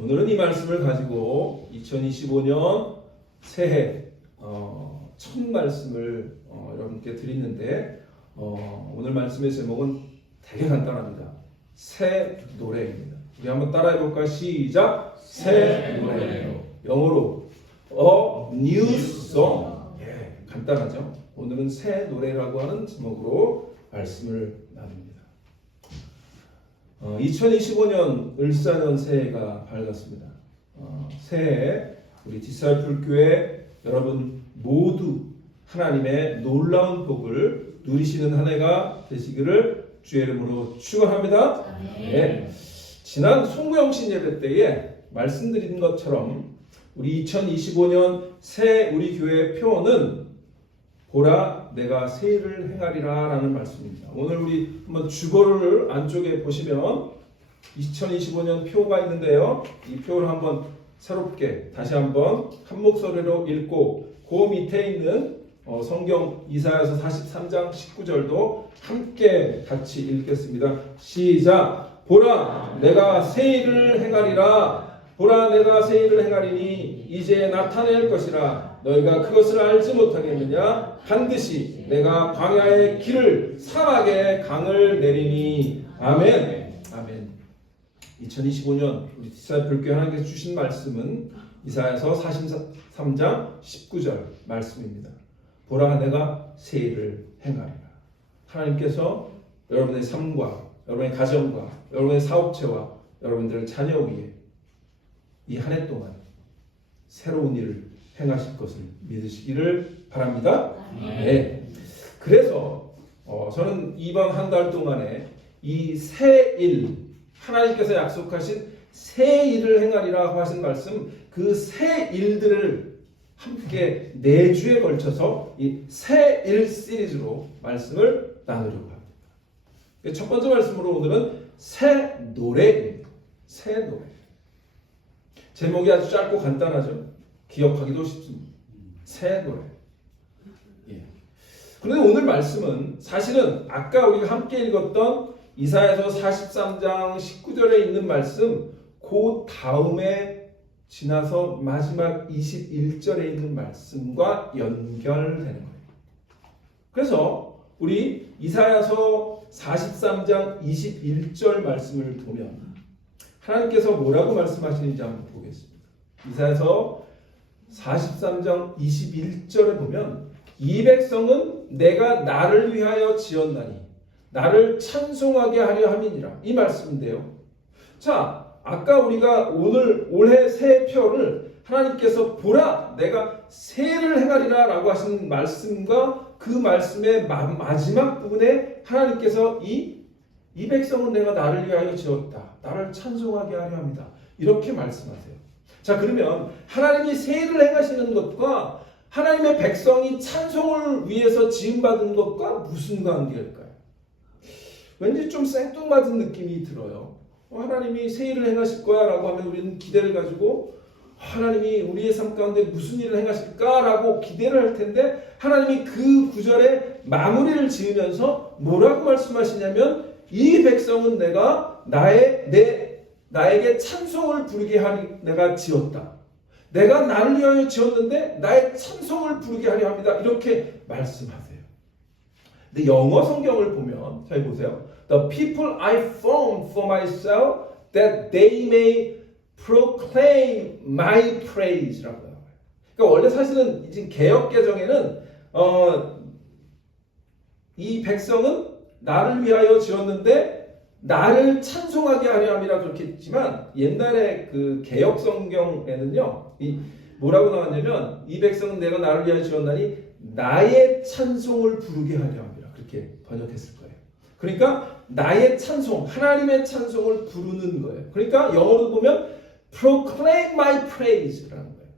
오늘은 이 말씀을 가지고 2025년 새해 첫 말씀을 여러분께 드리는데 오늘 말씀의 제목은 되게 간단합니다. 새 노래입니다. 우리 한번 따라해 볼까? 시작! 새 노래예요. 영어로 A New Song. 간단하죠? 오늘은 새 노래라고 하는 제목으로 말씀을 나눕니다. 2025년 을사년 새해가 밝았습니다. 새해 우리 디사이플 교회 여러분 모두 하나님의 놀라운 복을 누리시는 한 해가 되시기를 주의 이름으로 축원합니다. 네. 지난 송구영신 예배 때에 말씀드린 것처럼 우리 2025년 새 우리 교회의 표어는 보라 내가 새 일을 행하리라 라는 말씀입니다. 오늘 우리 한번 주거를 안쪽에 보시면 2025년 표가 있는데요. 이 표를 한번 새롭게 다시 한번 한 목소리로 읽고 그 밑에 있는 성경 이사야서 43장 19절도 함께 같이 읽겠습니다. 시작! 보라 내가 새 일을 행하리라. 보라 내가 새 일을 행하리니 이제 나타낼 것이라. 너희가 그것을 알지 못하겠느냐? 반드시 내가 광야의 길을 사막에 강을 내리니. 아멘. 아멘. 2025년 우리 디사이플교회 하나님께서 주신 말씀은 이사야서 43장 19절 말씀입니다. 보라 내가 새 일을 행하리라. 하나님께서 여러분의 삶과 여러분의 가정과 여러분의 사업체와 여러분들의 자녀 위에 이 한 해 동안 새로운 일을 행하실 것을 믿으시기를 바랍니다. 네. 그래서 저는 이번 한 달 동안에 이 새 일, 하나님께서 약속하신 새 일을 행하리라고 하신 말씀, 그 새 일들을 함께 4주에 걸쳐서 이 새 일 시리즈로 말씀을 나누려고 합니다. 첫 번째 말씀으로 오늘은 새 노래입니다. 새 노래. 제목이 아주 짧고 간단하죠. 기억하기도 쉽습니다. 새 노래. 그런데 오늘 말씀은 사실은 아까 우리가 함께 읽었던 이사야서 43장 19절에 있는 말씀 그 다음에 지나서 마지막 21절에 있는 말씀과 연결되는 거예요. 그래서 우리 이사야서 43장 21절 말씀을 보면 하나님께서 뭐라고 말씀하시는지 한번 보겠습니다. 이사야서 43장 21절에 보면 이 백성은 내가 나를 위하여 지었나니 나를 찬송하게 하려 함이니라. 이 말씀인데요. 자, 아까 우리가 올해 새해표를 하나님께서 보라 내가 새해를 행하리라 라고 하신 말씀과 그 말씀의 마지막 부분에 하나님께서 이 백성은 내가 나를 위하여 지었다. 나를 찬송하게 하려 합니다. 이렇게 말씀하세요. 자, 그러면 하나님이 새해를 행하시는 것과 하나님의 백성이 찬송을 위해서 지음받은 것과 무슨 관계일까요? 왠지 좀 생뚱맞은 느낌이 들어요. 하나님이 새 일을 행하실 거야 라고 하면 우리는 기대를 가지고 하나님이 우리의 삶 가운데 무슨 일을 행하실까 라고 기대를 할 텐데 하나님이 그 구절에 마무리를 지으면서 뭐라고 말씀하시냐면 이 백성은 내가 나에게 찬송을 부르게 하리 내가 지었다. 내가 나를 위하여 지었는데 나의 찬송을 부르게 하려 합니다. 이렇게 말씀하세요. 근데 영어 성경을 보면 잘 보세요. The people I formed for myself that they may proclaim my praise라고 해요. 그러니까 원래 사실은 지금 개역 개정에는 이 백성은 나를 위하여 지었는데 나를 찬송하게 하려 함이라 그렇게 했지만 옛날에 그 개역 성경에는요 뭐라고 나왔냐면 이 백성은 내가 나를 위하여 지었나니 나의 찬송을 부르게 하려 함이라 그렇게 번역했을 거예요. 그러니까 나의 찬송, 하나님의 찬송을 부르는 거예요. 그러니까 영어로 보면 proclaim my praise라는 거예요.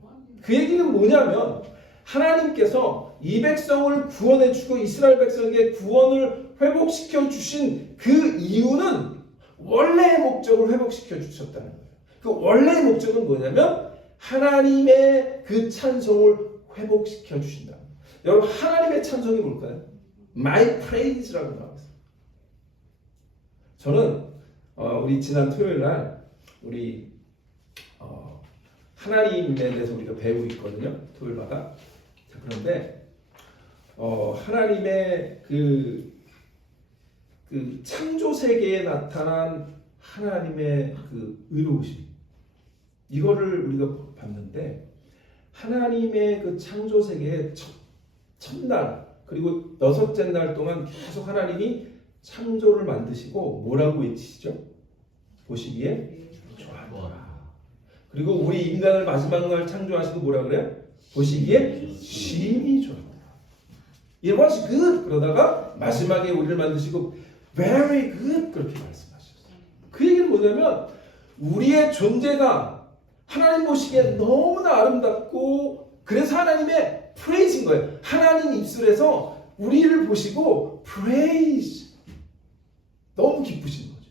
그 얘기는 뭐냐면 하나님께서 이 백성을 구원해 주고 이스라엘 백성에게 구원을 회복시켜 주신 그 이유는 원래의 목적을 회복시켜 주셨다는 거예요. 그 원래의 목적은 뭐냐면 하나님의 그 찬송을 회복시켜 주신다. 여러분 하나님의 찬송이 뭘까요? My praise라고 나왔어요. 저는 우리 지난 토요일 날 우리 하나님에 대해서 우리가 배우고 있거든요. 토요일마다. 자, 그런데 하나님의 그 창조 세계에 나타난 하나님의 그 의로우심, 이거를 우리가 봤는데, 하나님의 그 창조 세계의 첫날 그리고 여섯째 날 동안 계속 하나님이 창조를 만드시고 뭐라고 외치시죠? 보시기에 좋았더라. 그리고 우리 인간을 마지막 날 창조하시고 뭐라 그래요? 보시기에 심히 좋았더라. It was good. 그러다가 마지막에 우리를 만드시고 very good 그렇게 말씀하셨어요. 그 얘기는 뭐냐면 우리의 존재가 하나님 보시기에 너무나 아름답고, 그래서 하나님의 프레이즈인 거예요. 하나님 입술에서 우리를 보시고 praise, 너무 기쁘신 거죠.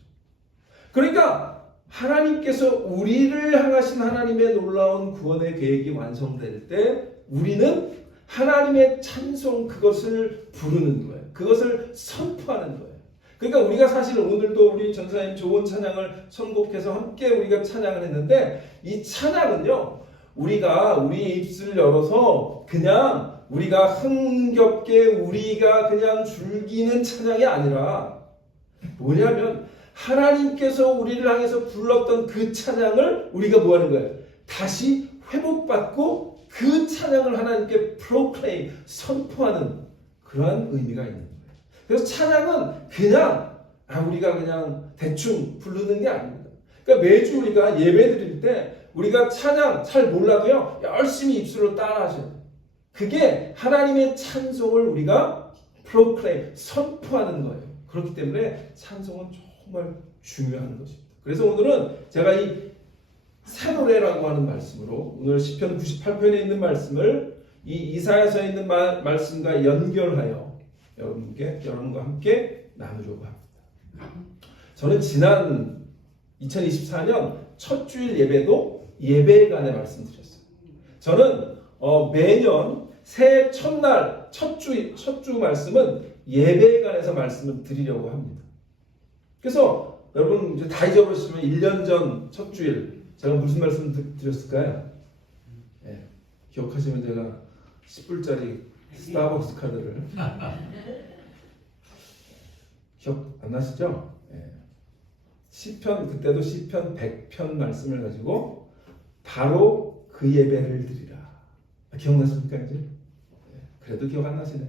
그러니까 하나님께서 우리를 향하신 하나님의 놀라운 구원의 계획이 완성될 때 우리는 하나님의 찬송, 그것을 부르는 거예요. 그것을 선포하는 거예요. 그러니까 우리가 사실 오늘도 우리 전사님 좋은 찬양을 선곡해서 함께 우리가 찬양을 했는데, 이 찬양은요, 우리가 우리의 입술을 열어서 그냥 우리가 흥겹게 우리가 그냥 즐기는 찬양이 아니라 뭐냐면 하나님께서 우리를 향해서 불렀던 그 찬양을 우리가 뭐 하는 거예요? 다시 회복받고 그 찬양을 하나님께 프로클레임, 선포하는 그러한 의미가 있는 거예요. 그래서 찬양은 그냥 우리가 그냥 대충 부르는 게 아닙니다. 그러니까 매주 우리가 예배 드릴 때 우리가 찬양 잘 몰라도요, 열심히 입술로 따라 하셔야 돼요. 그게 하나님의 찬송을 우리가 프로클레임, 선포하는 거예요. 그렇기 때문에 찬송은 정말 중요한 것입니다. 그래서 오늘은 제가 이 새 노래라고 하는 말씀으로 오늘 시편 98편에 있는 말씀을 이 이사야서에 있는 말씀과 연결하여 여러분과 함께 나누려고 합니다. 저는 지난 2024년 첫 주일 예배도 예배간에 말씀드렸어요. 저는 매년 새해 첫날 첫 주 말씀은 예배간에서 말씀을 드리려고 합니다. 그래서 여러분 이제 다 잊어버리시면 1년 전 첫 주일 제가 무슨 말씀 드렸을까요? 네, 기억하시면 제가 10불짜리 스타벅스 카드를 기억 안 나시죠? 네. 시편, 그때도 시편 100편 말씀을 가지고 바로 그 예배를 드리라. 기억나십니까 이제? 네, 그래도 기억 안 나시네.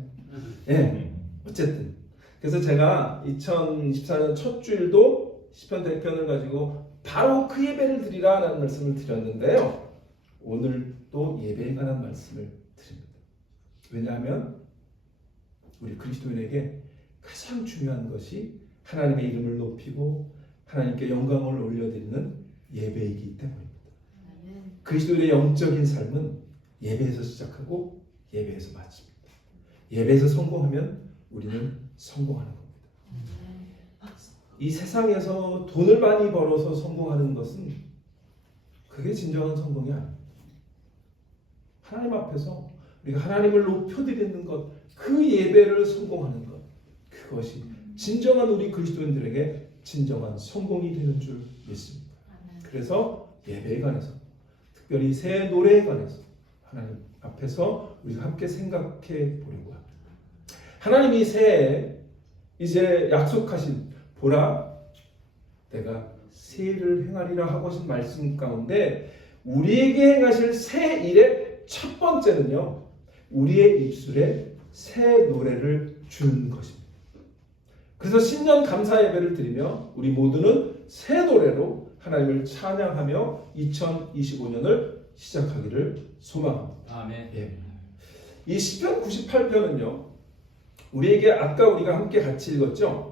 네, 어쨌든 그래서 제가 2024년 첫 주일도 시편 100편을 가지고 바로 그 예배를 드리라 라는 말씀을 드렸는데요, 오늘 또 예배에 관한 말씀을 드립니다. 왜냐하면 우리 그리스도인에게 가장 중요한 것이 하나님의 이름을 높이고 하나님께 영광을 올려드리는 예배이기 때문입니다. 그리스도인의 영적인 삶은 예배에서 시작하고 예배에서 마칩니다. 예배에서 성공하면 우리는 성공하는 겁니다. 이 세상에서 돈을 많이 벌어서 성공하는 것은 그게 진정한 성공이 아닙니다. 하나님 앞에서 우리가 하나님을 높여드리는 것, 그 예배를 성공하는 것, 그것이 진정한 우리 그리스도인들에게 진정한 성공이 되는 줄 믿습니다. 그래서 예배에 관해서, 특별히 새 노래에 관해서 하나님 앞에서 우리가 함께 생각해 보려고 합니다. 하나님이 새해에 이제 약속하신, 보라 내가 새 일을 행하리라 하고 하신 말씀 가운데 우리에게 행하실 새 일의 첫 번째는요, 우리의 입술에 새 노래를 주는 것입니다. 그래서 신년 감사 예배를 드리며 우리 모두는 새 노래로 하나님을 찬양하며 2025년을 시작하기를 소망합니다. 아멘. 예. 이 시편 98편은요, 우리에게 아까 우리가 함께 같이 읽었죠.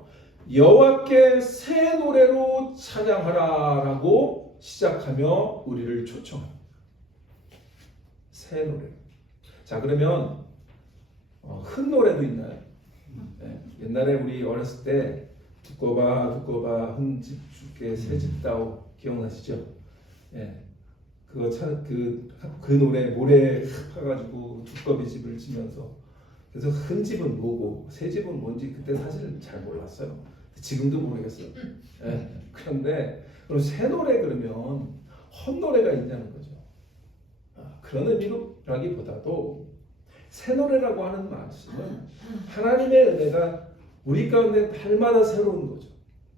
여호와께 새 노래로 찬양하라라고 시작하며 우리를 초청합니다. 새 노래. 자, 그러면 흥 노래도 있나요? 네. 옛날에 우리 어렸을 때 두꺼봐 흥집 줄게 새집 다오, 기억나시죠? 예. 그 노래 모래 파가지고 두꺼비 집을 지면서, 그래서 흥집은 뭐고 새집은 뭔지 그때 사실 잘 몰랐어요. 지금도 모르겠어요. 예. 그런데 그럼 새 노래 그러면 헛노래가 있냐는 거죠. 그런 의미라기보다도 새 노래라고 하는 말씀은 하나님의 은혜가 우리 가운데 날마다 새로운 거죠.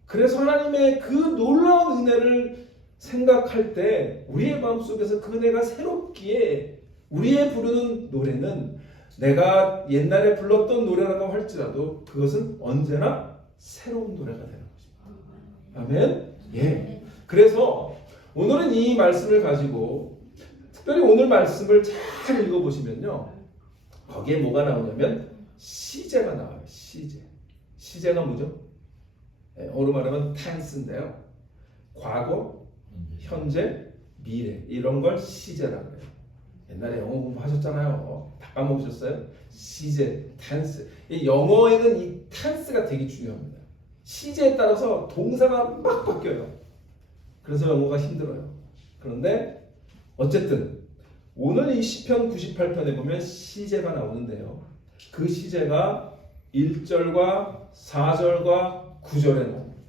그래서 하나님의 그 놀라운 은혜를 생각할 때 우리의 마음속에서 그 은혜가 새롭기에 우리의 부르는 노래는 내가 옛날에 불렀던 노래라고 할지라도 그것은 언제나 새로운 노래가 되는 것입니다. 아멘? 예. 그래서 오늘은 이 말씀을 가지고 특별히 오늘 말씀을 잘 읽어보시면요. 거기에 뭐가 나오냐면 시제가 나와요. 시제가 뭐죠? 영어로 말하면 tense인데요. 과거, 현재, 미래 이런 걸 시제라고 해요. 옛날에 영어 공부하셨잖아요. 다 까먹으셨어요? 시제, tense. 이 영어에는 이 tense가 되게 중요합니다. 시제에 따라서 동사가 막 바뀌어요. 그래서 영어가 힘들어요. 그런데 어쨌든 오늘 이 시편 98편에 보면 시제가 나오는데요. 그 시제가 1절과 4절과 9절에 나옵니다.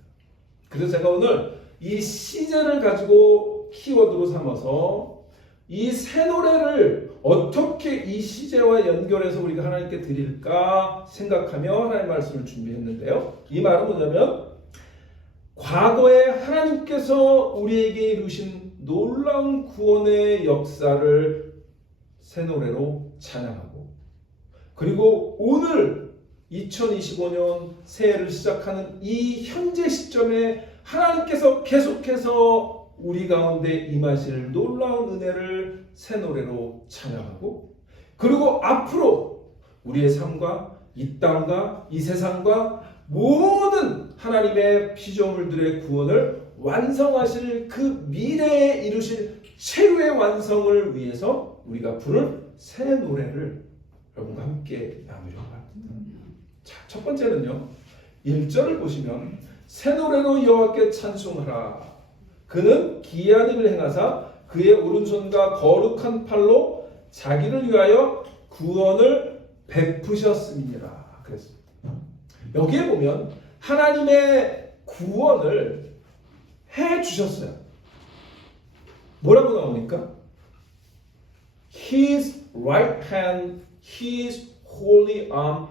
그래서 제가 오늘 이 시제를 가지고 키워드로 삼아서 이 새 노래를 어떻게 이 시제와 연결해서 우리가 하나님께 드릴까 생각하며 하나님의 말씀을 준비했는데요. 이 말은 뭐냐면 과거에 하나님께서 우리에게 이루신 놀라운 구원의 역사를 새 노래로 찬양하고 그리고 오늘 2025년 새해를 시작하는 이 현재 시점에 하나님께서 계속해서 우리 가운데 임하실 놀라운 은혜를 새 노래로 찬양하고 그리고 앞으로 우리의 삶과 이 땅과 이 세상과 모든 하나님의 피조물들의 구원을 완성하실 그 미래에 이루실 최후의 완성을 위해서 우리가 부를 새 노래를 여러분과 함께 나누려고 합니다. 자, 첫 번째는요. 1절을 보시면 새 노래로 여호와께 찬송하라. 그는 기이한 일을 행하사 그의 오른손과 거룩한 팔로 자기를 위하여 구원을 베푸셨음이니라. 그랬습니다. 여기에 보면 하나님의 구원을 해 주셨어요. 뭐라고 나옵니까? His right hand, His holy arm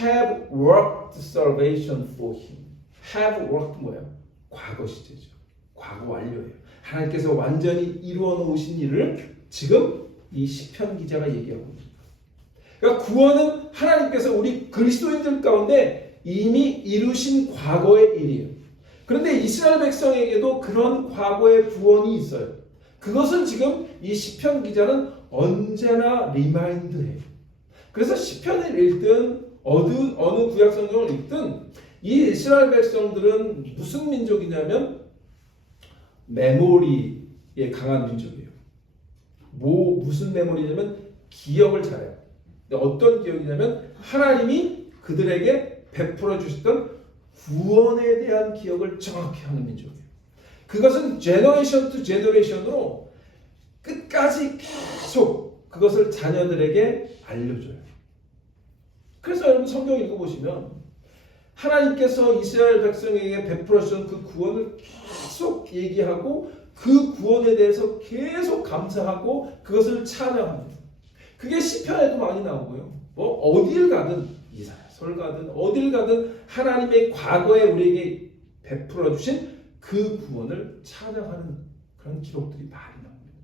have worked salvation for him. have worked 뭐예요? 과거 시제죠. 과거 완료예요. 하나님께서 완전히 이루어 놓으신 일을 지금 이 시편 기자가 얘기하고 있습니다. 그러니까 구원은 하나님께서 우리 그리스도인들 가운데 이미 이루신 과거의 일이에요. 그런데 이스라엘 백성에게도 그런 과거의 구원이 있어요. 그것을 지금 이 시편 기자는 언제나 리마인드해요. 그래서 시편을 읽든 어느 구약 성경을 읽든 이 이스라엘 백성들은 무슨 민족이냐면 메모리에 강한 민족이에요. 무슨 메모리냐면 기억을 잘해요. 근데 어떤 기억이냐면 하나님이 그들에게 베풀어 주셨던 구원에 대한 기억을 정확히 하는 민족이에요. 그것은 제너레이션 투 제너레이션으로 끝까지 계속 그것을 자녀들에게 알려줘요. 그래서 여러분 성경 읽어보시면 하나님께서 이스라엘 백성에게 베풀어 주신 그 구원을 계속 얘기하고 그 구원에 대해서 계속 감사하고 그것을 찬양합니다. 그게 시편에도 많이 나오고요. 뭐 어딜 가든 이사야서를 가든 어딜 가든 하나님의 과거에 우리에게 베풀어 주신 그 구원을 찬양하는 그런 기록들이 많이 나옵니다.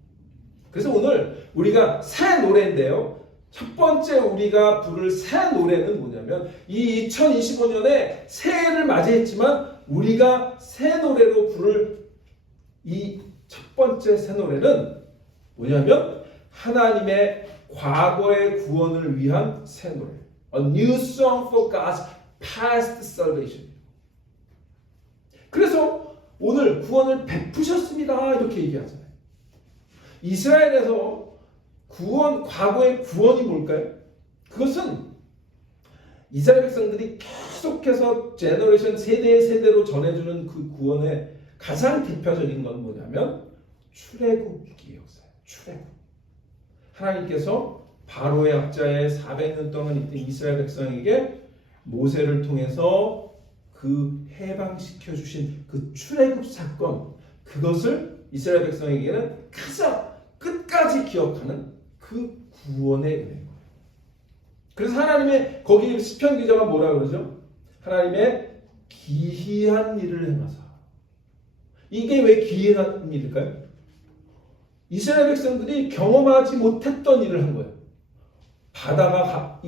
그래서 오늘 우리가 새 노래인데요. 첫 번째 우리가 부를 새 노래는 뭐냐면 이 2025년에 새해를 맞이했지만 우리가 새 노래로 부를 이 첫 번째 새 노래는 뭐냐면 하나님의 과거의 구원을 위한 새 노래. A new song for God's past salvation. 그래서 오늘 구원을 베푸셨습니다. 이렇게 얘기하잖아요. 이스라엘에서 과거의 구원이 뭘까요? 그것은 이스라엘 백성들이 계속해서 제너레이션 세대로 전해주는 그 구원의 가장 대표적인 건 뭐냐면 출애굽기 역사예요. 출애굽. 하나님께서 바로의 압자에 400년 동안 있던 이스라엘 백성에게 모세를 통해서 그 해방시켜 주신 그 출애굽 사건, 그것을 이스라엘 백성에게는 가장 끝까지 기억하는 그 구원의 은혜인 거예요. 그래서 하나님의 거기 시편 기자가 뭐라 그러죠? 하나님의 기이한 일을 행하사. 이게 왜 기이한 일일까요? 이스라엘 백성들이 경험하지 못했던 일을 한 거예요. 바다가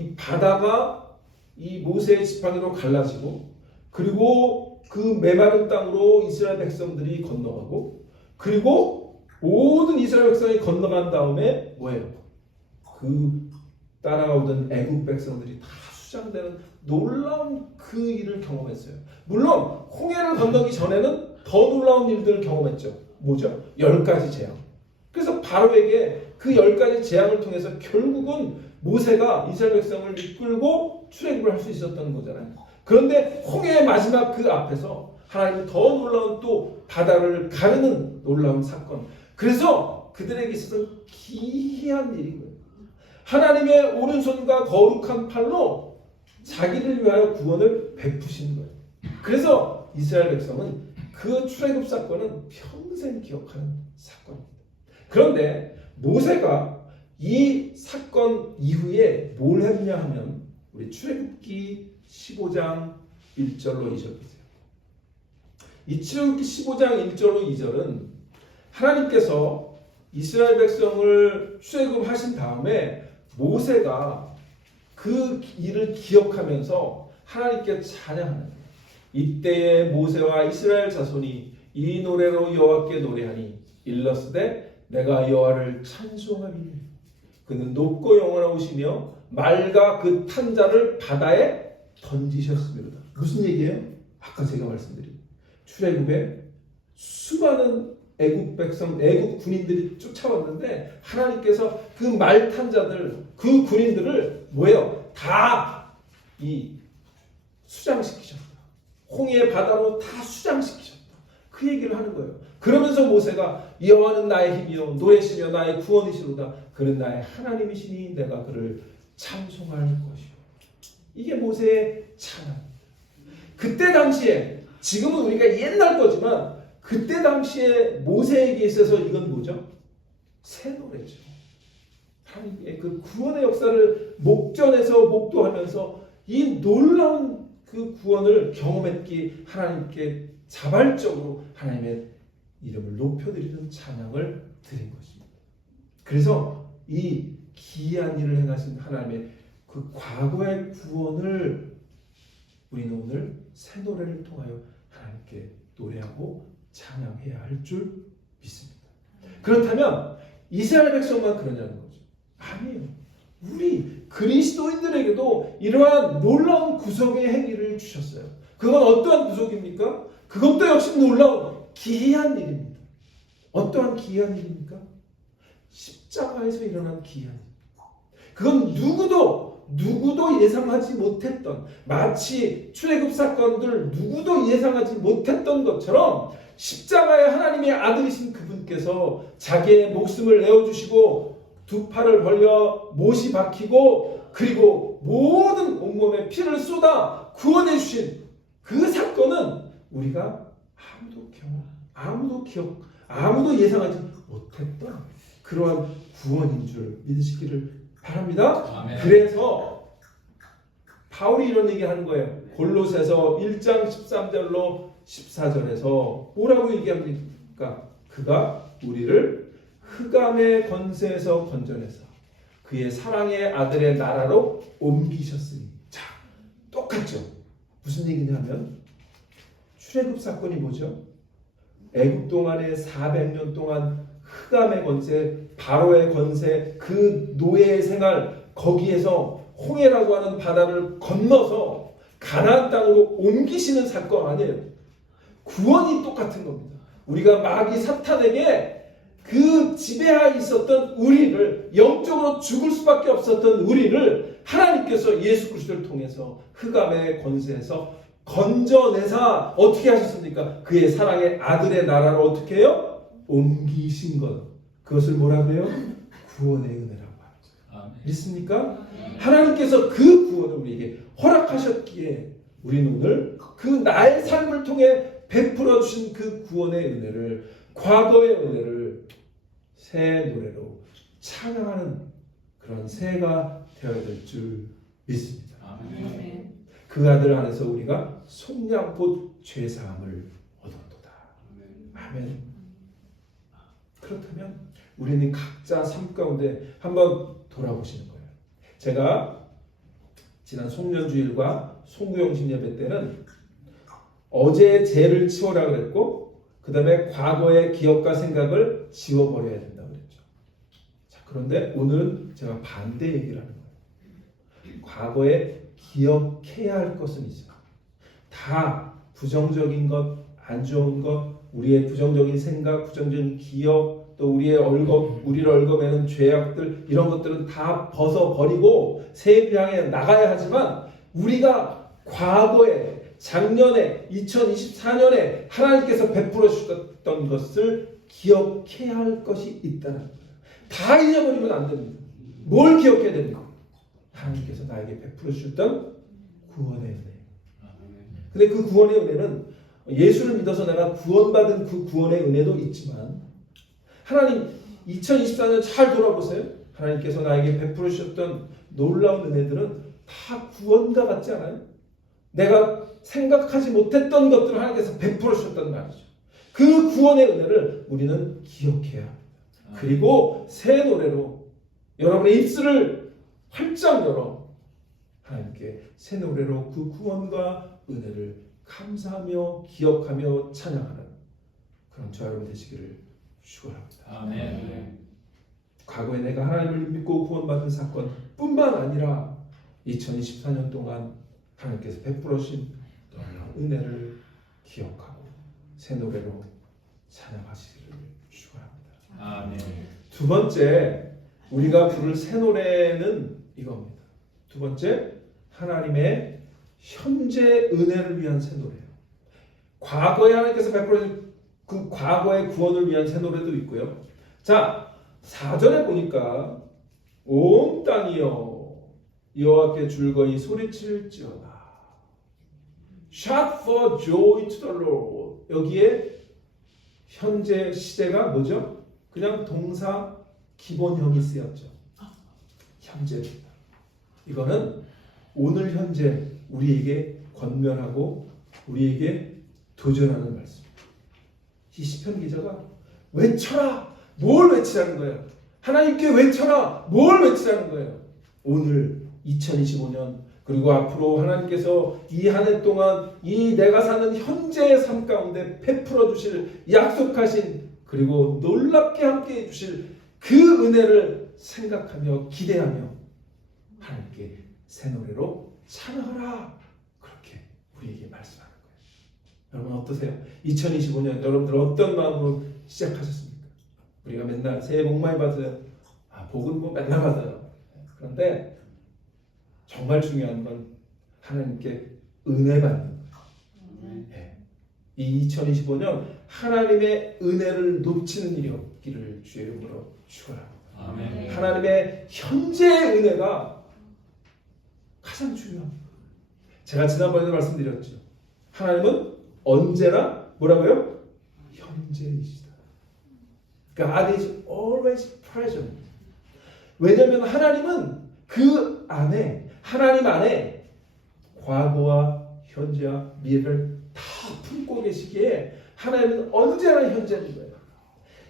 이 모세의 지팡이로 갈라지고, 그리고 그 메마른 땅으로 이스라엘 백성들이 건너가고, 그리고 모든 이스라엘 백성이 건너간 다음에 뭐예요? 그 따라오던 애국 백성들이 다 수장되는 놀라운 그 일을 경험했어요. 물론 홍해를 건너기 전에는 더 놀라운 일들을 경험했죠. 뭐죠? 10가지 재앙. 그래서 바로에게 그 10가지 재앙을 통해서 결국은 모세가 이스라엘 백성을 이끌고 출애굽을 할 수 있었던 거잖아요. 그런데 홍해의 마지막 그 앞에서 하나님은 더 놀라운 또 바다를 가르는 놀라운 사건. 그래서 그들에게 있어서 기이한 일인 거예요. 하나님의 오른손과 거룩한 팔로 자기를 위하여 구원을 베푸신 거예요. 그래서 이스라엘 백성은 그 출애굽 사건은 평생 기억하는 사건입니다. 그런데 모세가 이 사건 이후에 뭘 했냐 하면 우리 출애굽기 15장 1절로 2절 보세요. 이 출애굽기 15장 1절로 2절은 하나님께서 이스라엘 백성을 출애굽하신 다음에 모세가 그 일을 기억하면서 하나님께 찬양하는 거예요. 이때에 모세와 이스라엘 자손이 이 노래로 여호와께 노래하니 일러스되 내가 여호와를 찬송하리니 그는 높고 영원하시며 말과 그 탄자를 바다에 던지셨습니다. 무슨 얘기예요? 아까 제가 말씀드린 출애굽에 수많은 애국 백성, 애국 군인들이 쫓아왔는데 하나님께서 그 말탄자들, 그 군인들을 뭐예요? 다 이 수장시키셨다. 홍해의 바다로 다 수장시키셨다. 그 얘기를 하는 거예요. 그러면서 모세가 여호와는 나의 힘이요 노래시며 나의 구원이시로다. 그는 나의 하나님이시니 내가 그를 찬송할 것이요. 이게 모세의 찬양. 그때 당시에 지금은 우리가 옛날 거지만 그때 당시에 모세에게 있어서 이건 뭐죠? 새 노래죠. 하나님의 그 구원의 역사를 목전에서 목도하면서 이 놀라운 그 구원을 경험했기에 하나님께 자발적으로 하나님의 이름을 높여드리는 찬양을 드린 것입니다. 그래서 이 기이한 일을 행하신 하나님의 그 과거의 구원을 우리는 오늘 새 노래를 통하여 하나님께 노래하고 찬양해야 할 줄 믿습니다. 그렇다면 이스라엘 백성만 그러냐는 거죠. 아니에요. 우리 그리스도인들에게도 이러한 놀라운 구속의 행위를 주셨어요. 그건 어떠한 구속입니까? 그것도 역시 놀라운 기이한 일입니다. 어떠한 기이한 일입니까? 십자가에서 일어난 기이한 일. 그건 누구도 예상하지 못했던, 마치 출애굽 사건들 누구도 예상하지 못했던 것처럼 십자가에 하나님의 아들이신 그분께서 자기의 목숨을 내어주시고 두 팔을 벌려 못이 박히고 그리고 모든 온몸에 피를 쏟아 구원해 주신 그 사건은 우리가 아무도 예상하지 못했던 그러한 구원인 줄 믿으시기를 바랍니다. 아멘. 그래서 바울이 이런 얘기하는 거예요. 골로새서 1장 13절로 14절에서 뭐라고 얘기합니까? 그가 우리를 흑암의 권세에서 건져내서 그의 사랑의 아들의 나라로 옮기셨으니. 자, 똑같죠. 무슨 얘기냐면 출애굽 사건이 뭐죠? 애굽 동안에 400년 동안 흑암의 권세, 바로의 권세, 그 노예의 생활, 거기에서 홍해라고 하는 바다를 건너서 가나안 땅으로 옮기시는 사건 아니에요. 구원이 똑같은 겁니다. 우리가 마귀 사탄에게 그 지배하에 있었던 우리를, 영적으로 죽을 수밖에 없었던 우리를 하나님께서 예수 그리스도를 통해서 흑암의 권세에서 건져내사 어떻게 하셨습니까? 그의 사랑의 아들의 나라로 어떻게 해요? 옮기신 것. 그것을 뭐라고 해요? 구원의 은혜라고 하죠. 믿습니까? 하나님께서 그 구원을 우리에게 허락하셨기에 우리는 오늘 그 나의 삶을 통해 베풀어 주신 그 구원의 은혜를, 과거의 은혜를 새 노래로 찬양하는 그런 새해가 되어야 될 줄 믿습니다. 아멘. 그 아들 안에서 우리가 속량 곧 죄사함을 얻었도다. 아멘. 그렇다면 우리는 각자 삶 가운데 한번 돌아보시는 거예요. 제가 지난 송년주일과 송구영신 예배 때는 어제의 죄를 치워라 그랬고, 그 다음에 과거의 기억과 생각을 지워버려야 된다고 그랬죠. 자, 그런데 오늘은 제가 반대 얘기를 하는 거예요. 과거에 기억해야 할 것은 있어요. 다 부정적인 것, 안 좋은 것, 우리의 부정적인 생각, 부정적인 기억, 또 우리를 얽어매는 죄악들, 이런 것들은 다 벗어버리고 새해를 향해 나가야 하지만, 우리가 과거에, 작년에, 2024년에 하나님께서 베풀어 주셨던 것을 기억해야 할 것이 있다는 거예요. 다 잊어버리면 안 됩니다. 뭘 기억해야 됩니까? 하나님께서 나에게 베풀어 주셨던 구원의 은혜. 근데 그 구원의 은혜는 예수를 믿어서 내가 구원받은 그 구원의 은혜도 있지만, 하나님 2024년 잘 돌아보세요. 하나님께서 나에게 베풀어 주셨던 놀라운 은혜들은 다 구원과 같지 않아요? 내가 생각하지 못했던 것들을 하나님께서 베풀어 주셨단 말이죠. 그 구원의 은혜를 우리는 기억해야 합니다. 그리고 새 노래로 여러분의 입술을 활짝 열어 하나님께 새 노래로 그 구원과 은혜를 감사하며 기억하며 찬양하는 그런 저와 여러분 되시기를 축원합니다. 아멘. 과거에 내가 하나님을 믿고 구원받은 사건뿐만 아니라 2024년 동안 하나님께서 베풀어 주신 놀라운 은혜를 기억하고 새 노래로 찬양하시기를 축원합니다. 아멘. 두 번째, 우리가 부를 새 노래는 이겁니다. 두 번째, 하나님의 현재 은혜를 위한 새 노래예요. 과거에 하나님께서 베풀어 주신 그 과거의 구원을 위한 새 노래도 있고요. 자, 4절에 보니까 온 땅이여 여호와께 즐거이 소리칠지어다. Shout for joy to the Lord. 여기에 현재 시제가 뭐죠? 그냥 동사 기본형이 쓰였죠. 현재입니다. 이거는 오늘 현재 우리에게 권면하고 우리에게 도전하는 말씀입니다. 이 시편 기자가 외쳐라! 뭘 외치라는 거예요? 하나님께 외쳐라! 뭘 외치라는 거예요? 오늘 2025년 그리고 앞으로 하나님께서 이 한 해 동안 이 내가 사는 현재의 삶 가운데 베풀어 주실 약속하신 그리고 놀랍게 함께 해 주실 그 은혜를 생각하며 기대하며 하나님께 새 노래로 찬양하라. 그렇게 우리에게 말씀하는 거예요. 여러분 어떠세요? 2025년 여러분들 어떤 마음으로 시작하셨습니까? 우리가 맨날 새해 복 많이 받으세요. 복은 뭐 맨날 받아요. 그런데 정말 중요한 건 하나님께 은혜 받는 거예요. 네. 이 2025년 하나님의 은혜를 놓치는 일이 없기를 주의 이름으로 축원합니다. 아멘. 하나님의 현재의 은혜가 가장 중요합니다. 제가 지난번에도 말씀드렸죠. 하나님은 언제나 뭐라고요? 현재이시다. God is always present. 왜냐하면 하나님은 그 안에 하나님 안에 과거와 현재와 미래를 다 품고 계시기에 하나님은 언제나 현재인 거예요.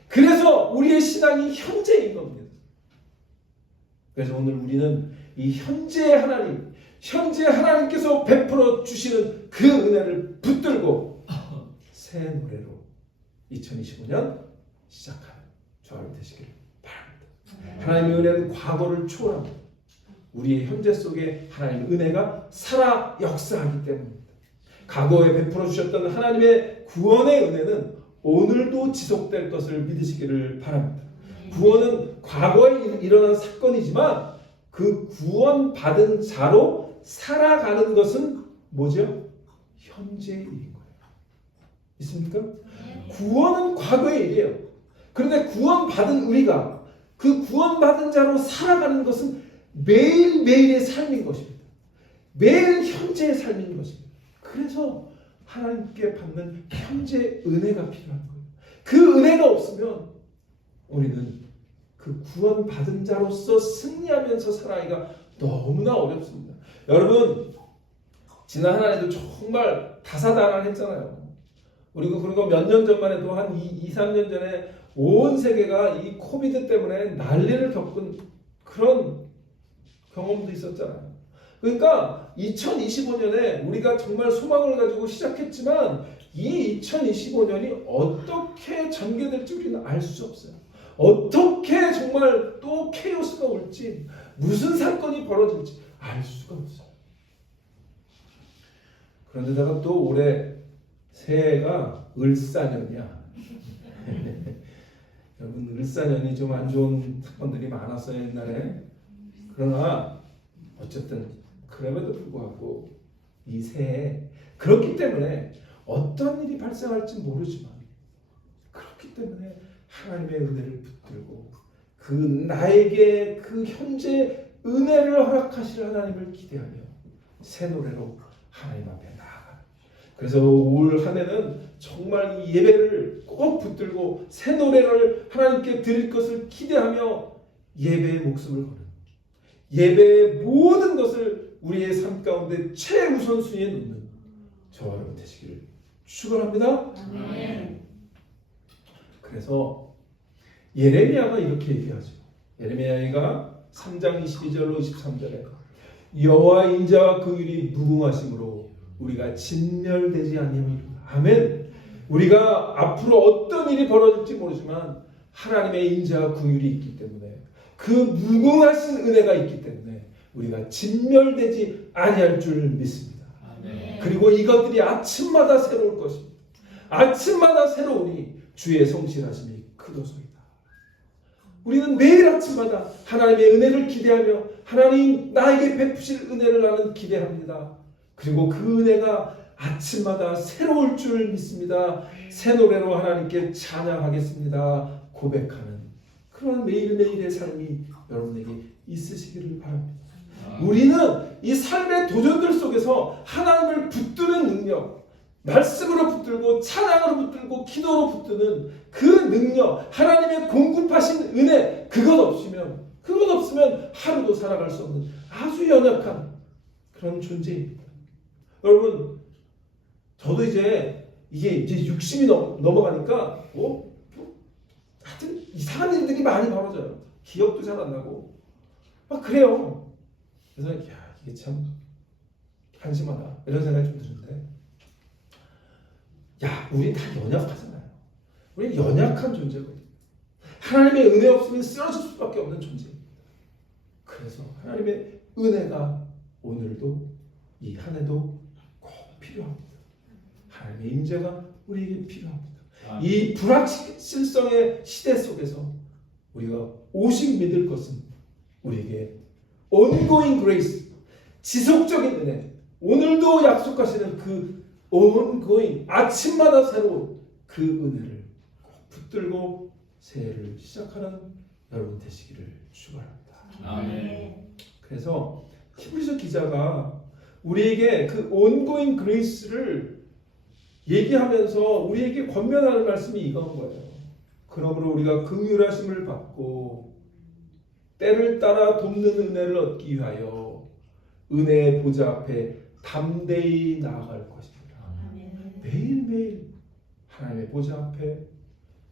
그래서 우리의 신앙이 현재인 겁니다. 그래서 오늘 우리는 이 현재의 하나님, 현재 하나님께서 베풀어 주시는 그 은혜를 붙들고 새 노래로 2025년 시작하는 저와 되시길 바랍니다. 하나님의 은혜는 과거를 초월합니다. 우리의 현재 속에 하나님의 은혜가 살아 역사하기 때문입니다. 과거에 베풀어 주셨던 하나님의 구원의 은혜는 오늘도 지속될 것을 믿으시기를 바랍니다. 구원은 과거에 일어난 사건이지만 그 구원받은 자로 살아가는 것은 뭐죠? 현재의 일인 거예요. 있습니까? 구원은 과거의 일이에요. 그런데 구원받은 우리가 그 구원받은 자로 살아가는 것은 매일매일의 삶인 것입니다. 매일 현재의 삶인 것입니다. 그래서 하나님께 받는 현재 은혜가 필요한 거예요. 그 은혜가 없으면 우리는 그 구원받은 자로서 승리하면서 살아가기가 너무나 어렵습니다. 여러분, 지난 한 해도 정말 다사다난했잖아요. 그리고 몇 년 전만 해도 한 2, 3년 전에 온 세계가 이 코비드 때문에 난리를 겪은 그런 경험도 있었잖아요. 그러니까 2025년에 우리가 정말 소망을 가지고 시작했지만 이 2025년이 어떻게 전개될지 우리는 알 수 없어요. 어떻게 정말 또 케이오스가 올지, 무슨 사건이 벌어질지 알 수가 없어요. 그런데다가 또 올해 새해가 을사년이야. 여러분, 을사년이 좀 안 좋은 사건들이 많았어요, 옛날에. 그러나 어쨌든 그럼에도 불구하고 이 새해, 그렇기 때문에 어떤 일이 발생할지 모르지만, 그렇기 때문에 하나님의 은혜를 붙들고 그 나에게 그 현재 은혜를 허락하실 하나님을 기대하며 새 노래로 하나님 앞에 나아가. 그래서 올 한 해는 정말 이 예배를 꼭 붙들고 새 노래를 하나님께 드릴 것을 기대하며 예배의 목숨을 거는, 예배의 모든 것을 우리의 삶 가운데 최우선순위에 놓는 저와 여러분 되시기를 축원합니다. 아멘. 그래서 예레미야가 이렇게 얘기하죠. 예레미야가 3장 22절로 23절에 여호와 인자와 그 일이 무궁하심으로 우리가 진멸되지 아니하리라. 아멘. 우리가 앞으로 어떤 일이 벌어질지 모르지만 하나님의 인자와 긍휼이 있기 때문에, 그 무궁하신 은혜가 있기 때문에 우리가 진멸되지 아니할 줄 믿습니다. 아멘. 그리고 이것들이 아침마다 새로울 것입니다. 아침마다 새로우니 주의 성실하심이 크도소이다. 우리는 매일 아침마다 하나님의 은혜를 기대하며 하나님 나에게 베푸실 은혜를 나는 기대합니다. 그리고 그 은혜가 아침마다 새로울 줄 믿습니다. 새 노래로 하나님께 찬양하겠습니다. 고백하는 그런 매일매일의 삶이 여러분에게 있으시기를 바랍니다. 우리는 이 삶의 도전들 속에서 하나님을 붙드는 능력, 말씀으로 붙들고 찬양으로 붙들고 기도로 붙드는 그 능력, 하나님의 공급하신 은혜, 그것 없으면 하루도 살아갈 수 없는 아주 연약한 그런 존재입니다. 여러분, 저도 이제 60이 넘어가니까 하여튼 이상한 일들이 많이 벌어져요. 기억도 잘 안 나고 막 그래요. 그래서 이게 참 한심하다 이런 생각이 좀 드는데, 우리 다 연약하잖아요. 우리 연약한 존재거든요. 하나님의 은혜 없으면 쓰러질 수밖에 없는 존재입니다. 그래서 하나님의 은혜가 오늘도 이 한 해도 꼭 필요합니다. 하나님의 임재가 우리에게 필요합니다. 이 불확실성의 시대 속에서 우리가 오직 믿을 것은 우리에게 ongoing grace, 지속적인 은혜, 오늘도 약속하시는 그 ongoing, 아침마다 새로운 그 은혜를 꼭 붙들고 새해를 시작하는 여러분 되시기를 축원합니다. 아멘. 그래서 히브리서 기자가 우리에게 그 ongoing grace를 얘기하면서 우리에게 권면하는 말씀이 이건 거예요. 그러므로 우리가 긍휼하심을 받고 때를 따라 돕는 은혜를 얻기 위하여 은혜의 보좌 앞에 담대히 나아갈 것입니다. 아멘. 매일매일 하나님의 보좌 앞에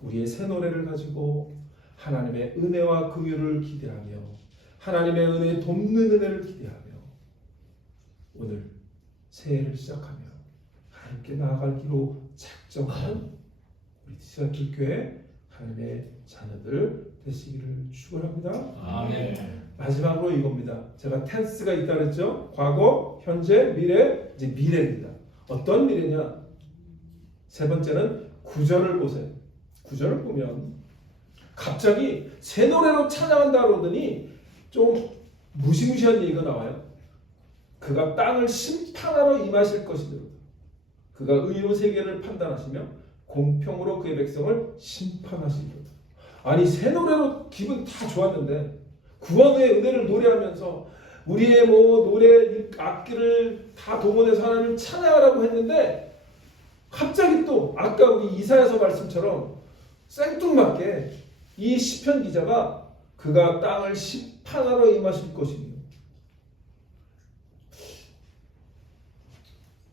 우리의 새 노래를 가지고 하나님의 은혜와 긍휼을 기대하며 하나님의 은혜 돕는 은혜를 기대하며 오늘 새해를 시작하며 하나님께 나아가기로 작정한 우리 디사이플교회 하나님의 자녀들 되시기를 축원합니다. 아멘. 마지막으로 이겁니다. 제가 텐스가 있다 그랬죠. 과거, 현재, 미래. 이제 미래입니다. 어떤 미래냐? 세 번째는 구절을 보세요. 구절을 보면 갑자기 새 노래로 찬양한다 그러더니 좀 무시무시한 얘기가 나와요. 그가 땅을 심판하러 임하실 것이더라. 그가 의로 세계를 판단하시며 공평으로 그의 백성을 심판하시리로다. 아니, 새 노래로 기분 다 좋았는데 구원의 은혜를 노래하면서 우리의 노래 악기를 다 동원해서 하나님을 찬양하라고 했는데 갑자기 또 아까 우리 이사야서 말씀처럼 생뚱맞게 이 시편 기자가 그가 땅을 심판하러 임하실 것이며.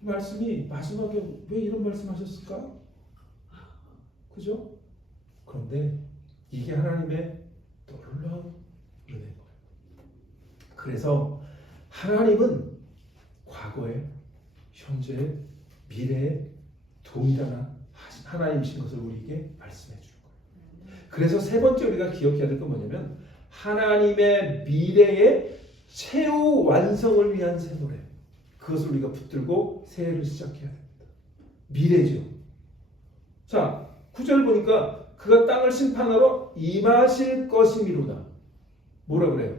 이 말씀이 마지막에 왜 이런 말씀하셨을까? 그죠? 그런데 이게 하나님의 놀라운 은혜인 거예요. 그래서 하나님은 과거에, 현재, 미래에 동일한 하나님이신 것을 우리에게 말씀해 주는 거예요. 그래서 세 번째 우리가 기억해야 될 건 뭐냐면 하나님의 미래의 최후 완성을 위한 생활에 그것을 우리가 붙들고 새해를 시작해야 됩니다. 미래죠. 자, 9절 보니까 그가 땅을 심판하러 임하실 것이미로다. 뭐라 그래요?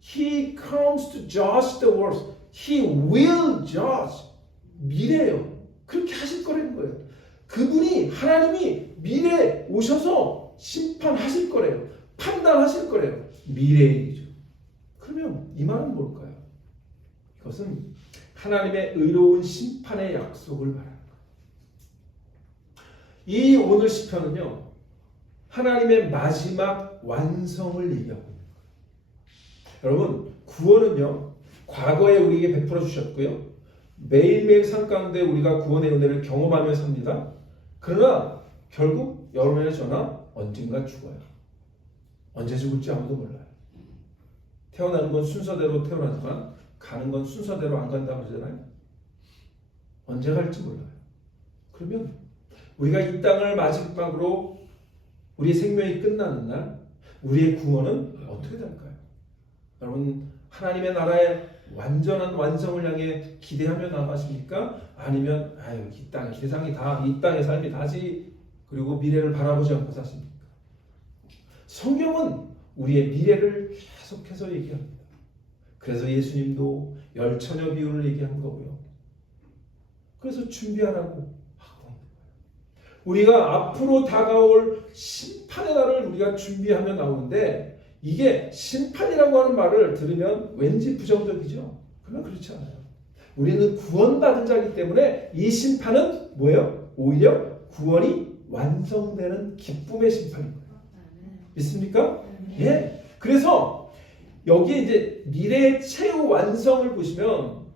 He comes to judge the world. He will judge. 미래예요. 그렇게 하실 거라는 거예요. 그분이 하나님이 미래에 오셔서 심판하실 거래요. 판단하실 거래요. 미래의 일이죠. 그러면 이 말은 뭘까요? 이것은 하나님의 의로운 심판의 약속을 말하는 거예요. 이 오늘 시편은요, 하나님의 마지막 완성을 얘기하고 있는 거예요. 여러분, 구원은요, 과거에 우리에게 베풀어 주셨고요, 매일매일 삶 가운데 우리가 구원의 은혜를 경험하며 삽니다. 그러나 결국 여러분의 저나 언젠가 죽어요. 언제 죽을지 아무도 몰라요. 태어나는 건 순서대로 태어나지만 가는 건 순서대로 안 간다고 그러잖아요. 언제 갈지 몰라요. 그러면 우리가 이 땅을 마지막으로 우리의 생명이 끝나는 날 우리의 구원은 어떻게 될까요? 여러분, 하나님의 나라의 완전한 완성을 향해 기대하며 나가십니까? 아니면 이 땅의 세상이 다, 이 땅의 삶이 다지, 그리고 미래를 바라보지 않고 사십니까? 성경은 우리의 미래를 계속해서 얘기합니다. 그래서 예수님도 열처녀 비유를 얘기한 거고요. 그래서 준비하라고 하고 있는 거예요. 우리가 앞으로 다가올 심판의 날을 우리가 준비하며 나오는데, 이게 심판이라고 하는 말을 들으면 왠지 부정적이죠. 그러나 그렇지 않아요. 우리는 구원받은 자이기 때문에 이 심판은 뭐예요? 오히려 구원이 완성되는 기쁨의 심판인 거예요. 믿습니까? 예. 그래서 여기에 이제 미래의 최후 완성을 보시면,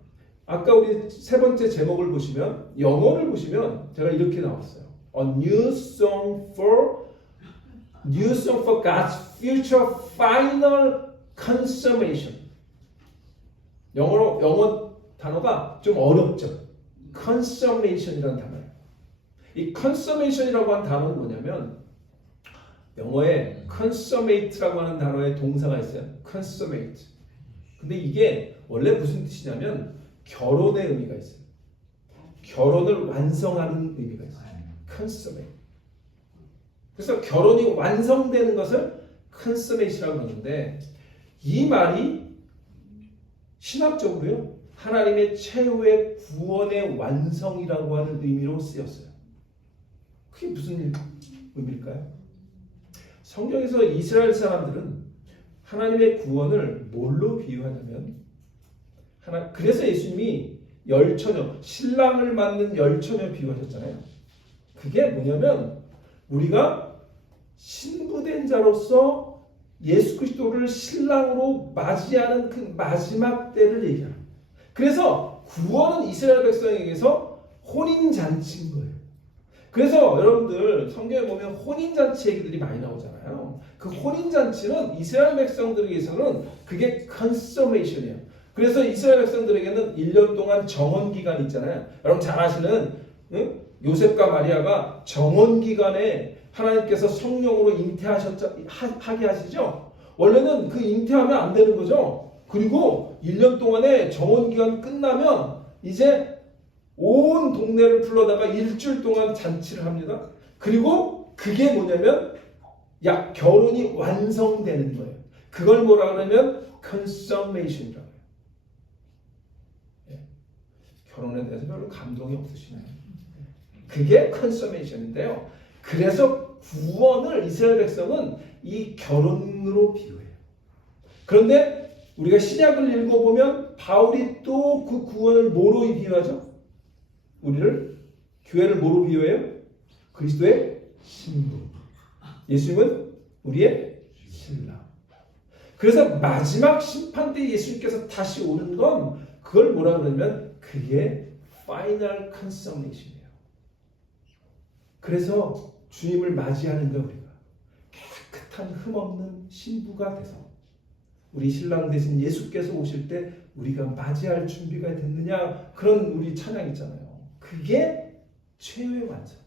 아까 우리 세 번째 제목을 보시면, 영어를 보시면 제가 이렇게 나왔어요. A new song for God's future final consummation. 영어 단어가 좀 어렵죠. consummation이라는 단어예요. 이 consummation이라고 하는 단어는 뭐냐면, 영어에 consummate라고 하는 단어의 동사가 있어요. consummate. 근데 이게 원래 무슨 뜻이냐면 결혼의 의미가 있어요. 결혼을 완성하는 의미가 있어요. consummate. 그래서 결혼이 완성되는 것을 consummate라고 하는데, 이 말이 신학적으로요, 하나님의 최후의 구원의 완성이라고 하는 의미로 쓰였어요. 그게 무슨 의미일까요? 성경에서 이스라엘 사람들은 하나님의 구원을 뭘로 비유하냐면, 그래서 예수님이 열처녀, 신랑을 맞는 열처녀 비유하셨잖아요. 그게 뭐냐면, 우리가 신부된 자로서 예수 그리스도를 신랑으로 맞이하는 그 마지막 때를 얘기합니다. 그래서 구원은 이스라엘 백성에게서 혼인잔치인 거예요. 그래서 여러분들 성경에 보면 혼인잔치 얘기들이 많이 나오잖아요. 그 혼인잔치는 이스라엘 백성들에게서는 그게 컨서메이션이에요. 그래서 이스라엘 백성들에게는 1년 동안 정원기간이 있잖아요. 여러분 잘 아시는 요셉과 마리아가 정원기간에 하나님께서 성령으로 하게 하시죠. 원래는 그 잉태하면 안 되는 거죠. 그리고 1년 동안의 정원기간 끝나면 이제 온 동네를 불러다가 일주일 동안 잔치를 합니다. 그리고 그게 뭐냐면 결혼이 완성되는 거예요. 그걸 뭐라 그러면 consummation이라고 해요. 예. 결혼에 대해서 별로 감동이 없으시나요? 그게 consummation인데요. 그래서 구원을 이스라엘 백성은 이 결혼으로 비유해요. 그런데 우리가 신약을 읽어보면 바울이 또 그 구원을 뭐로 비유하죠? 우리를, 교회를 뭐로 비유해요? 그리스도의 신부. 예수님은 우리의 신랑. 그래서 마지막 심판 때 예수님께서 다시 오는 건 그걸 뭐라 그러냐면 그게 파이널 컨서메이션이에요. 그래서 주님을 맞이하는 거 우리가 깨끗한 흠없는 신부가 돼서 우리 신랑 대신 예수께서 오실 때 우리가 맞이할 준비가 됐느냐 그런 우리 찬양 있잖아요. 그게 최후의 완성.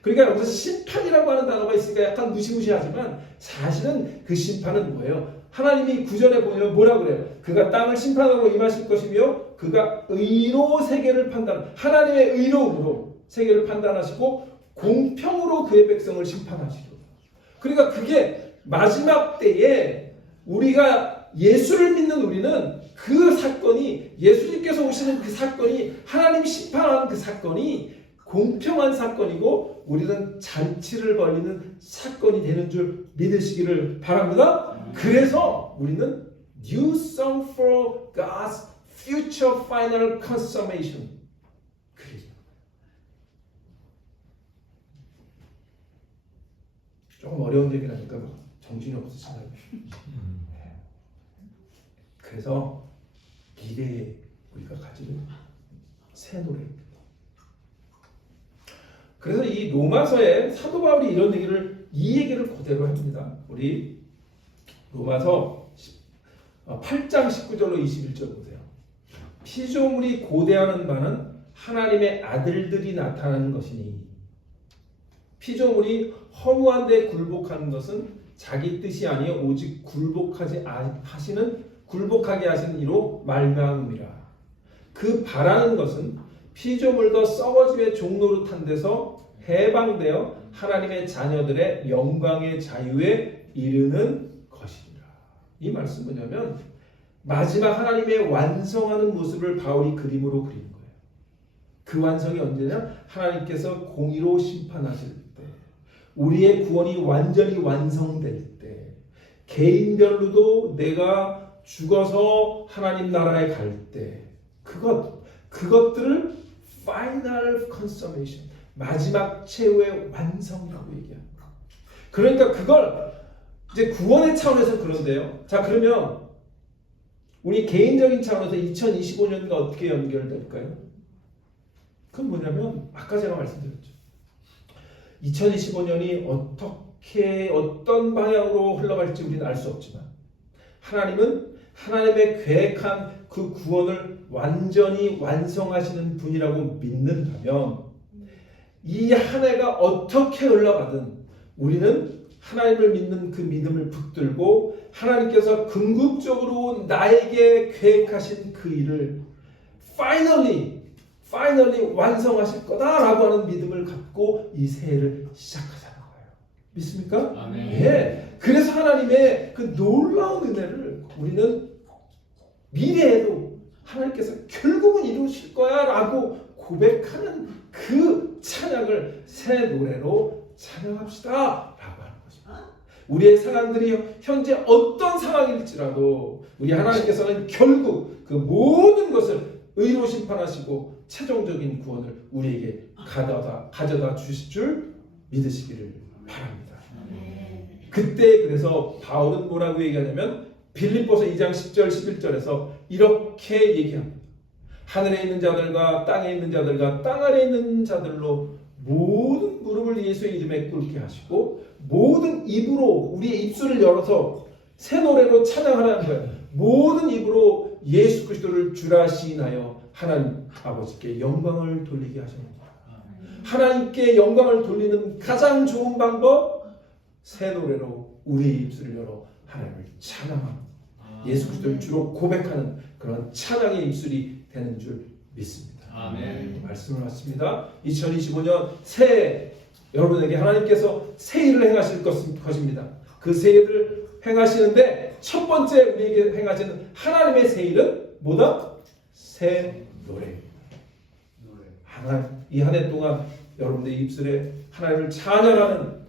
그러니까 여기서 심판이라고 하는 단어가 있으니까 약간 무시무시하지만 사실은 그 심판은 뭐예요? 하나님이 구절에 보면 뭐라 그래요? 그가 땅을 심판하러 임하실 것이며 그가 의로 세계를 판단, 하나님의 의로움으로 세계를 판단하시고 공평으로 그의 백성을 심판하시고. 그러니까 그게 마지막 때에 우리가 예수를 믿는 우리는 그 사건이 예수님께서 오시는 그 사건이 하나님 심판하는 그 사건이 공평한 사건이고 우리는 잔치를 벌이는 사건이 되는 줄 믿으시기를 바랍니다. 그래서 우리는 New Song for God's Future Final Consummation. 조금 어려운 얘기라니까 정신이 없으시나요? 그래서 미래에 우리가 가지는 새 노래입니다. 그래서 이 로마서에 사도 바울이 이런 얘기를 이 얘기를 그대로 합니다. 우리 로마서 8장 19절로 21절 보세요. 피조물이 고대하는 바는 하나님의 아들들이 나타나는 것이니 피조물이 허무한 데 굴복하는 것은 자기 뜻이 아니요 오직 굴복하게 하시는 이로 말미암음이라. 그 바라는 것은 피조물도 썩어짐의 종노릇한 데서 해방되어 하나님의 자녀들의 영광의 자유에 이르는 것이니라. 이 말씀은 뭐냐면 마지막 하나님의 완성하는 모습을 바울이 그림으로 그리는 거예요. 그 완성이 언제냐? 하나님께서 공의로 심판하실 때, 우리의 구원이 완전히 완성될 때, 개인별로도 내가 죽어서 하나님 나라에 갈 때, 그것들을 final consummation, 마지막 최후의 완성이라고 얘기합니다. 그러니까 그걸 이제 구원의 차원에서 그런데요. 자, 그러면 우리 개인적인 차원에서 2025년과 어떻게 연결될까요? 그건 뭐냐면 아까 제가 말씀드렸죠. 2025년이 어떤 방향으로 흘러갈지 우리는 알 수 없지만 하나님은 하나님의 계획한 그 구원을 완전히 완성하시는 분이라고 믿는다면 이 한 해가 어떻게 흘러가든 우리는 하나님을 믿는 그 믿음을 붙들고 하나님께서 궁극적으로 나에게 계획하신 그 일을 finally 완성하실 거다라고 하는 믿음을 갖고 이 새해를 시작하자는 거예요. 믿습니까? 아멘. 예. 그래서 하나님의 그 놀라운 은혜를 우리는 미래에도 하나님께서 결국은 이루실 거야 라고 고백하는 그 찬양을 새 노래로 찬양합시다 라고 하는 것입니다. 우리의 상황들이 현재 어떤 상황일지라도 우리 하나님께서는 결국 그 모든 것을 의로 심판하시고 최종적인 구원을 우리에게 가져다 주실 줄 믿으시기를 바랍니다. 그때 그래서 바울은 뭐라고 얘기하냐면 빌립보서 2장 10절 11절에서 이렇게 얘기합니다. 하늘에 있는 자들과 땅에 있는 자들과 땅 아래에 있는 자들로 모든 무릎을 예수의 이름에 꿇게 하시고 모든 입으로 우리의 입술을 열어서 새 노래로 찬양하라는 거예요. 모든 입으로 예수 그리스도를 주라 시인하여 하나님 아버지께 영광을 돌리게 하십니다. 하나님께 영광을 돌리는 가장 좋은 방법 새 노래로 우리의 입술을 열어 하나님을 찬양합니다. 예수 그리스도를 주로 고백하는 그런 찬양의 입술이 되는 줄 믿습니다. 아멘. 말씀을 마칩니다. 2025년 새해 여러분에게 하나님께서 새 일을 행하실 것입니다. 그 새 일을 행하시는데 첫 번째 우리에게 행하시는 하나님의 새 일은 뭐다? 새 노래입니다. 이 한 해 동안 여러분들의 입술에 하나님을 찬양하는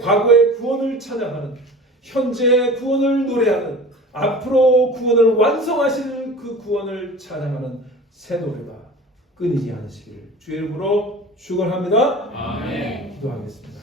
과거의 구원을 찬양하는 현재의 구원을 노래하는 앞으로 구원을 완성하실 그 구원을 찬양하는 새 노래가 끊이지 않으시기를 주의 이름으로 축원합니다. 아멘. 기도하겠습니다.